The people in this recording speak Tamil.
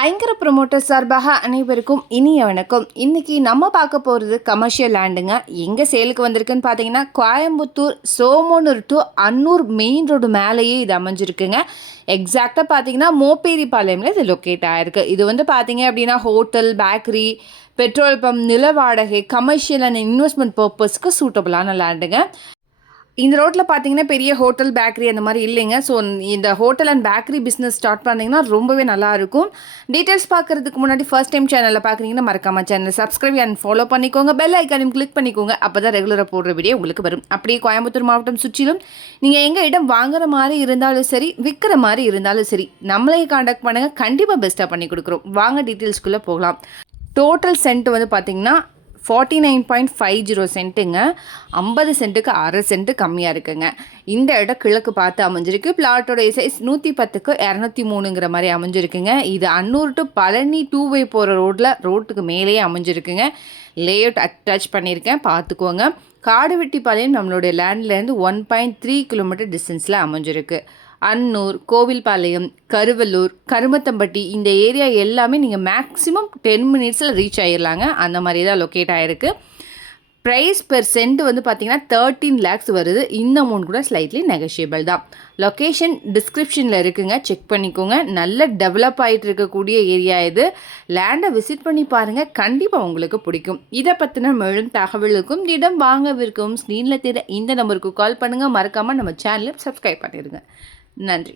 ஐங்கர ப்ரொமோட்டர் சார்பாக அனைவருக்கும் இனிய வணக்கம். இன்றைக்கி நம்ம பார்க்க போகிறது கமர்ஷியல் லேண்டுங்க. எங்கே சேலுக்கு வந்திருக்குன்னு பார்த்தீங்கன்னா Coimbatore Somanur to Annur main road மேலேயே இது அமைஞ்சிருக்குங்க. எக்ஸாக்டாக பார்த்தீங்கன்னா மோப்பேரிபாளையமில் இது லொக்கேட் ஆகிருக்கு. இது வந்து பார்த்தீங்க அப்படின்னா ஹோட்டல், பேக்கரி, பெட்ரோல் பம்ப், நில வாடகை, கமர்ஷியல் அண்ட் இன்வெஸ்ட்மெண்ட் பர்பஸ்க்கு சூட்டபுளான லேண்டுங்க. இந்த ரோட்டில் பார்த்தீங்கன்னா பெரிய ஹோட்டல், பேக்கரி அந்த மாதிரி இல்லைங்க. ஸோ இந்த hotel and bakery business start பண்ணிங்கன்னா ரொம்பவே நல்லாயிருக்கும். டீட்டெயில்ஸ் பார்க்குறதுக்கு முன்னாடி ஃபர்ஸ்ட் டைம் சேனலில் பார்க்குறீங்கன்னா மறக்காம சேனல் சப்ஸ்கிரைப் அண்ட் ஃபாலோ பண்ணிக்கோங்க. பெல் ஐக்கானையும் கிளிக் பண்ணிக்கோங்க. அப்போ தான் ரெகுலராக போடுற வீடியோ உங்களுக்கு வரும். அப்படியே கோயம்புத்தூர் மாவட்டம் சுற்றிலும் நீங்கள் எங்கள் இடம் வாங்குற மாதிரி இருந்தாலும் சரி, விற்கிற மாதிரி இருந்தாலும் சரி, நம்மளே காண்டாக்ட் பண்ணுங்கள். கண்டிப்பாக பெஸ்ட்டாக பண்ணி கொடுக்குறோம். வாங்க டீட்டெயில்ஸ்குள்ளே போகலாம். டோட்டல் சென்ட் வந்து பார்த்திங்கன்னா 49.50 சென்ட்டுங்க. 50 சென்ட்டுக்கு அரை சென்ட்டு கம்மியாக இருக்குங்க. இந்த இடம் கிழக்கு பார்த்து அமைஞ்சிருக்கு. பிளாட்டோட சைஸ் 110க்கு 203ங்கிற மாதிரி அமைஞ்சிருக்குங்க. இது அன்னூர் டு பழனி 2 வே போகிற ரோட்டுக்கு மேலேயே அமைஞ்சிருக்குங்க. லேஅவுட் அட்டாச் பண்ணியிருக்கேன், பார்த்துக்கோங்க. காடுவெட்டிப்பாளையம் நம்மளுடைய லேண்ட்லேருந்து 1.3 கிலோமீட்டர் டிஸ்டன்ஸில் அமைஞ்சிருக்கு. அன்னூர், கோவில்பாளையம், கருவலூர், கருமத்தம்பட்டி இந்த ஏரியா எல்லாமே நீங்கள் மேக்ஸிமம் 10 மினிட்ஸில் ரீச் ஆகிடலாங்க. அந்த மாதிரி தான் லொக்கேட் ஆகிருக்கு. ப்ரைஸ் பெர் சென்ட் வந்து பார்த்திங்கன்னா 13 lakhs வருது. இந்த அமௌண்ட் கூட ஸ்லைட்லி நெகோஷியபிள் தான். லொக்கேஷன் டிஸ்கிரிப்ஷனில் இருக்குங்க, செக் பண்ணிக்கோங்க. நல்ல டெவலப் ஆகிட்டு இருக்கக்கூடிய ஏரியா இது. லேண்டை விசிட் பண்ணி பாருங்கள், கண்டிப்பாக உங்களுக்கு பிடிக்கும். இதை பற்றின மேலும் தகவலுக்கும் இடம் வாங்கவிருக்கும் ஸ்க்ரீனில் தெரிய இந்த நம்பருக்கு கால் பண்ணுங்கள். மறக்காமல் நம்ம சேனலை சப்ஸ்கிரைப் பண்ணிடுங்க. நன்றி.